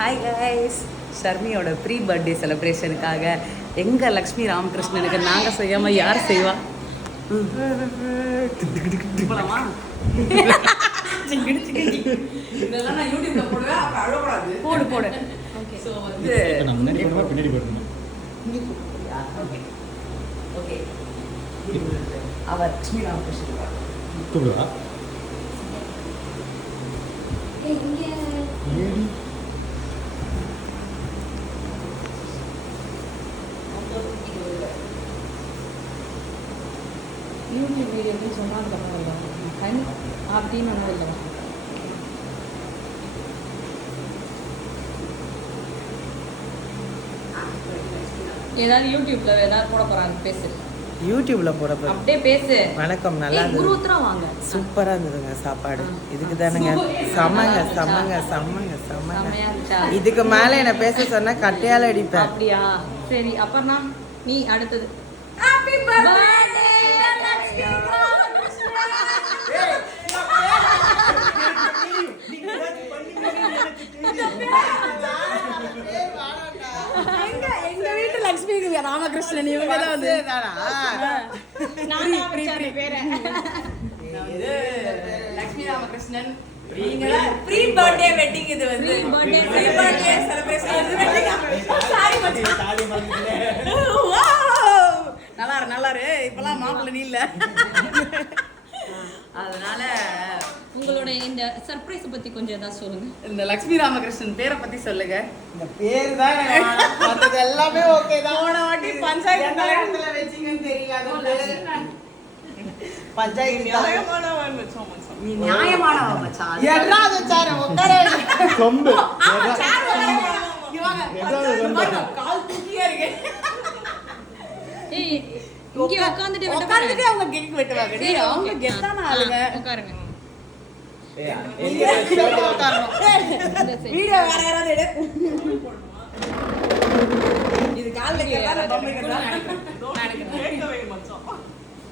Hi guys, ஷர்மியோட pre birthday செலிப்ரேஷனுக்காக எங்கள் லக்ஷ்மி ராமகிருஷ்ணனுக்கு நாங்கள் செய்யாமல் யார் செய்வா? போலாமா? இதெல்லாம் நான் யூடியூப்ல போடுவேன், அப்புறம் அழக்கூடாது. போடு போடு. ஓகே, ஸோ வந்து பின்னாடி போடணும். ஓகே, அவர் லக்ஷ்மி ராமகிருஷ்ணன் கூப்பிடுவா. யூடியூப் வீடியோன்னு சொன்னால் அதுக்கப்புறம் அப்படின்னு ஒன்றும் இல்லை. ஏதாவது யூடியூப்ல ஏதாவது போட போறாங்க, பேசு. யூடியூப்ல போட போறேன், அப்படியே பேசு. வணக்கம், நல்லா இருந்தது, வாங்க. சூப்பரா இருந்ததுங்க சாப்பாடு. இதுக்கு தானுங்க சமங்க சமங்க சமங்க சமங்க. இதுக்கு மேல என்ன பேச சொன்னா கட்டையால அடிப்பேன். அப்படியா? சரி, அப்புறம்னா நீ அடுத்தது. ஹாப்பி பர்த்டே லக்ஷ்மி எங்க வீட்டு லக்ஷ்மி ராமகிருஷ்ணன் இவங்க தான் வந்து Lakshmi Ramakrishnan pre birthday wedding. இது வந்து ப்ரீ பர்த்டே செலிப்ரேஷன். நல்லாரு இப்பெல்லாம் மாப்பிள்ள நீ இல்ல, அதனால உங்களோட இந்த சர்ப்ரைஸ் பத்தி கொஞ்சம் ஏதாவது சொல்லுங்க. இந்த லக்ஷ்மி ராமகிருஷ்ணன் பேரை பத்தி சொல்லுங்க. இந்த பேர் தான் மத்தது எல்லாமே ஓகே தான். போன வாட்டி பஞ்சாயத்து தலைவர்ல வெச்சீங்கன்னு தெரியாது. பஞ்சாயத்து நியாயமானவன் மச்சான். நீ நியாயமானவன் மச்சான். எல்லாம் வெச்சாரு உட்காரே சொம்பு. இவங்க கால் தூக்கியா இருக்கு. ஏய், இங்க உட்கார்ந்துட்டு அவங்க கேக் வெட்டுவாங்க. டேய், அவங்க கெத்தான ஆளுங்க. உட்காருங்க. வீடியோ வேற யாராவது எடு. இது கால்ல கேட்டால பொம்மை கட்டலாம் நினைக்கிறேன்.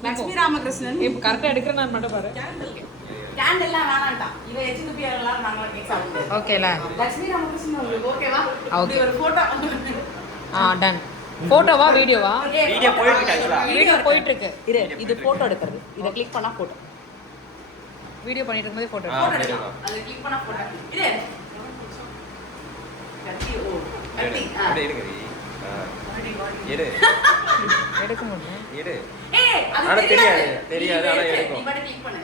லக்ஷ்மி ராமகிருஷ்ணன் இப்ப கரெக்ட்டா எடுக்கறேன் நான் மட்டும் பாரு. கேண்டல்லாம் வேணாம்டா. இவ எச்டிபி எல்லாம் நாங்க கேக் சாப்பிடுவோம். ஓகேல. லக்ஷ்மி ராமகிருஷ்ணன் உங்களுக்கு ஓகேவா? ஓகே, ஒரு போட்டோ. டன். போட்டோவா வீடியோவா? வீடியோ போயிட்டு இருக்கு. एक्चुअली வீடியோ போயிட்டு இருக்கு. இது போட்டோ எடுக்கிறது. இத கிளிக் பண்ணா போட்டோ. வீடியோ பண்ணிட்டு இருக்கும்போது போட்டோ எடுக்கலாம். அத கிளிக் பண்ணா போட்டோ. கட்டி அப்படியே எடுக்கறீ. எடு. எடுக்க முடியும். எடு. ஏய், அது தெரியாது ஆனா எடுக்கும். நீ மட்டும் கிளிக் பண்ணு.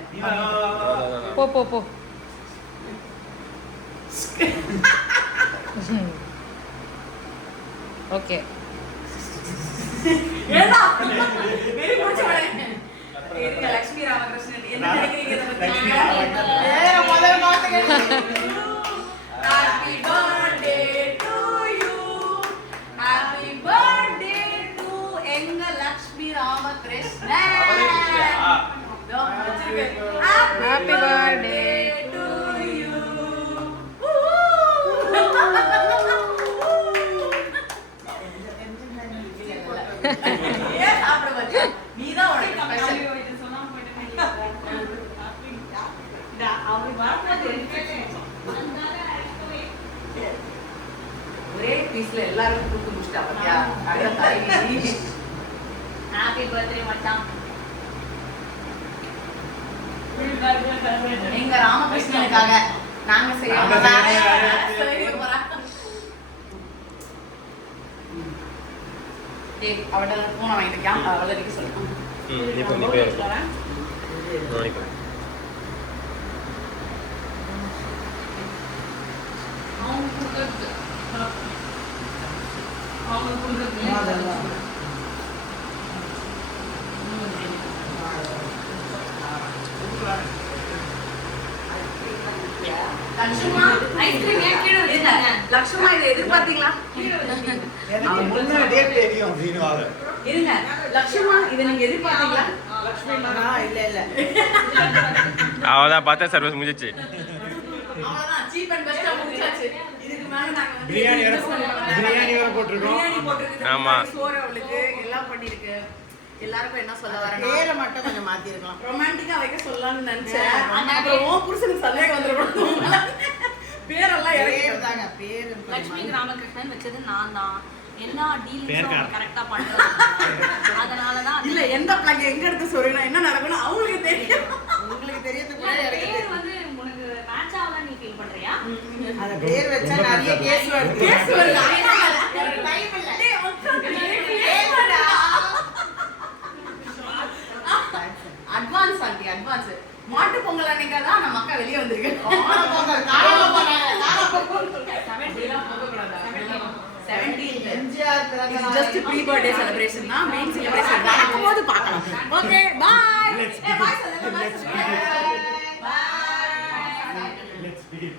போ போ போ. ஓகே. ஏடா வெரி பிடிச்சவனே. ஏங்க லக்ஷ்மி ராமகிருஷ்ணன் என்ன நினைக்கிறீங்க இத பத்தி? வேற முதல்ல பாத்துங்க. Happy birthday to you, happy birthday to எங்க Lakshmi Ramakrishnan. Happy birthday to you. ஏன் சாப்பிட வச்ச? நீதான் உனக்கு ஸ்பெஷல். சொன்னாம போயிட்டேன். அவரு வார்த்தை ஒரே பீஸ்ல எல்லாரும் கூப்பிட்டு முடிச்சிட்டா பாத்தியா? அட தாய். ஹேப்பி பர்த்டே மச்சான். எங்க ராமகிருஷ்ணனுக்காக நாங்க செய்யறோம். அவட்ட போன வாங்கிட்டு கேமரா வளரிக்க சொல்லுங்க. நீ போய் வரேன். நாளைக்கு லக்ஷ்மா ஐஸ்கிரீம் ஏன் கீழ வச்சிருக்காங்க? லக்ஷ்மா இத எதிர்பார்த்தீங்களா? அவன் முன்னாடியே தெரியும் அப்படினுவாங்க. இருங்க, லக்ஷ்மா இத நீங்க எதிர்பார்த்தீங்களா? லக்ஷ்மி மகா இல்ல அவதான் பார்த்தா சர்வீஸ் முடிஞ்சிச்சு. அவ்வளவுதான், சீப் அண்ட் பெஸ்டா முடிஞ்சாச்சு. இதுக்கு மேல நாங்க பிரியாணி வர போட்டுருக்கோம். பிரியாணி போட்டுருக்கு. ஆமா, சோறு அவளுக்கு எல்லாம் பண்ணிருக்கு. எல்லாருக்கும் என்ன சொல்ல வரேன்னா பேரை மட்டும் கொஞ்சம் மாத்தி இருக்கலாம். ரொமான்டிக்கா வைக்க சொல்லலாம்னு நினைச்சேன். அப்புறம் ஓ புருஷனுக்கு சந்தேகம் வந்துரும். பேரெல்லாம் இறக்கிட்டாங்க. பேர் லட்சுமி ராமகிருஷ்ணன் வச்சது நான் தான். எல்லா டீலிங்ஸும் கரெக்டா பண்றது. அதனால தான் இல்ல எந்த பிளாக் எங்க எடுத்து சொல்றேன்னா என்ன நடக்கும்னு அவங்களுக்கு தெரியும். உங்களுக்கு தெரியது கூட பேர் வந்து உனக்கு மேட்ச் ஆகல நீ ஃபீல் பண்றியா? அத பேர் வச்சா நிறைய கேஸ் வருது. கேஸ் வருது. டைம் இல்ல. Advance aunty advance. மாட்டு பொங்கல் அன்னைக்கு தான் நம்ம அக்கா வெளிய வந்திருக்கு. காண பொங்கல் காண பொங்கல் 70 எல்லாம் போக கூடாதா? 17 எம்ஜிஆர் பிறந்த நாள் ஜஸ்ட் ப்ரீ பர்த்டே செலிப்ரேஷன் தான். மெயின் செலிப்ரேஷன் நடக்கும்போது பார்க்கலாம். Okay bye. ஏ பை சொல்லுங்க. பை. Let's begin.